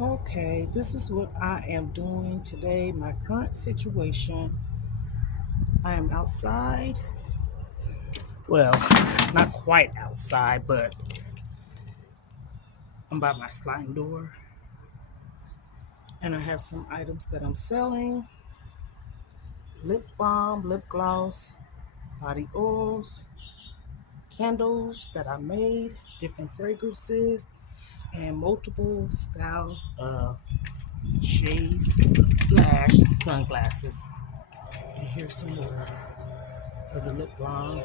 Okay, this is what I am doing today. My current situation. I am outside. Well, not quite outside, but I'm by my sliding door. And I have some items that I'm selling: lip balm, lip gloss, body oils, candles that I made, different fragrances, and multiple styles of shades, lash, sunglasses. And here's some more of the lip balm.